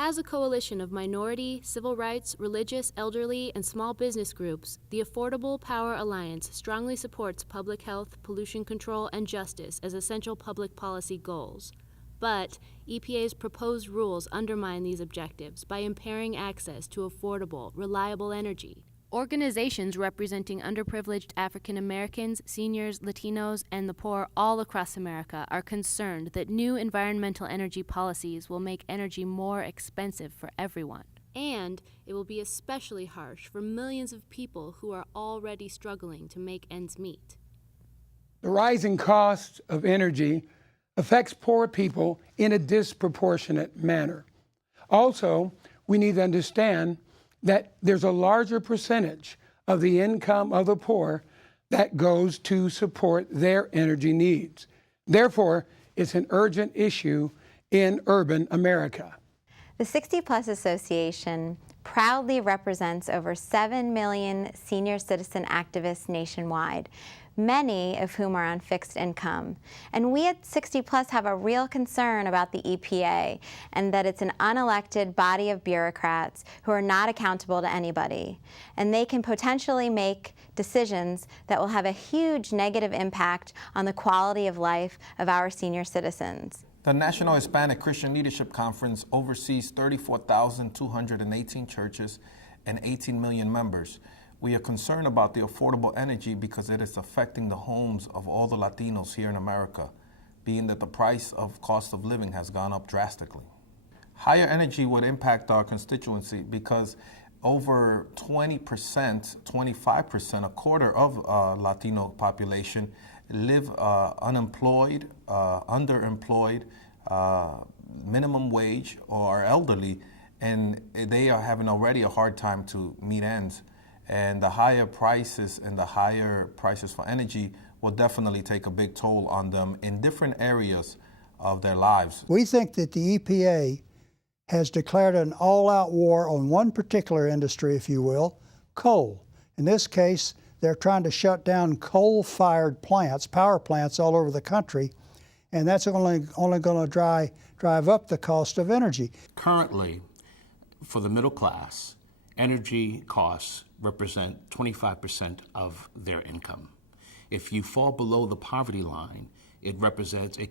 As a coalition of minority, civil rights, religious, elderly, and small business groups, the Affordable Power Alliance strongly supports public health, pollution control, and justice as essential public policy goals. But EPA's proposed rules undermine these objectives by impairing access to affordable, reliable energy. Organizations representing underprivileged African Americans, seniors, Latinos, and the poor all across America are concerned that new environmental energy policies will make energy more expensive for everyone. And it will be especially harsh for millions of people who are already struggling to make ends meet. The rising cost of energy affects poor people in a disproportionate manner. Also, we need to understand that there's a larger percentage of the income of the poor that goes to support their energy needs. Therefore, it's an urgent issue in urban America. The 60 Plus Association proudly represents over 7 million senior citizen activists nationwide, many of whom are on fixed income. And we at 60 Plus have a real concern about the EPA and that it's an unelected body of bureaucrats who are not accountable to anybody. And they can potentially make decisions that will have a huge negative impact on the quality of life of our senior citizens. The National Hispanic Christian Leadership Conference oversees 34,218 churches and 18 million members. We are concerned about the affordable energy because it is affecting the homes of all the Latinos here in America, being that the cost of living has gone up drastically. Higher energy would impact our constituency because over 20%, 25%, a quarter of Latino population live unemployed, underemployed, minimum wage, or are elderly, and they are having already a hard time to meet ends. And the higher prices for energy will definitely take a big toll on them in different areas of their lives. We think that the EPA has declared an all-out war on one particular industry, if you will, coal. In this case, they're trying to shut down coal-fired plants, power plants all over the country, and that's only going to drive up the cost of energy. Currently, for the middle class, energy costs represent 25% of their income. If you fall below the poverty line, it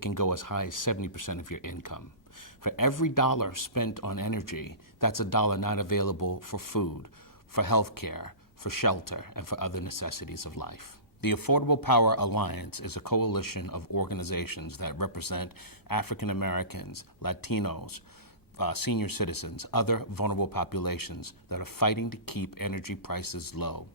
can go as high as 70% of your income. For every dollar spent on energy, that's a dollar not available for food, for health care, for shelter, and for other necessities of life. The Affordable Power Alliance is a coalition of organizations that represent African Americans, Latinos, senior citizens, other vulnerable populations that are fighting to keep energy prices low.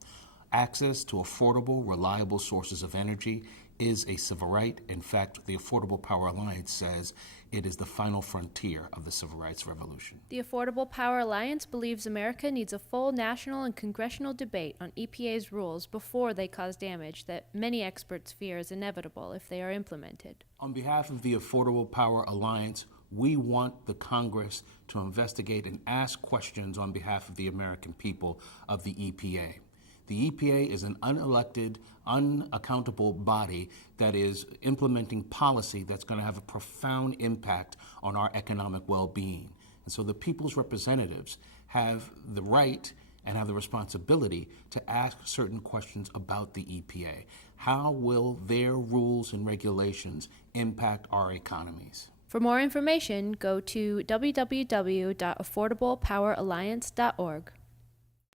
Access to affordable, reliable sources of energy is a civil right. In fact, the Affordable Power Alliance says it is the final frontier of the civil rights revolution. The Affordable Power Alliance believes America needs a full national and congressional debate on EPA's rules before they cause damage that many experts fear is inevitable if they are implemented. On behalf of the Affordable Power Alliance, we want the Congress to investigate and ask questions on behalf of the American people of the EPA. The EPA is an unelected, unaccountable body that is implementing policy that's going to have a profound impact on our economic well-being. And so the people's representatives have the right and have the responsibility to ask certain questions about the EPA. How will their rules and regulations impact our economies? For more information, go to www.affordablepoweralliance.org.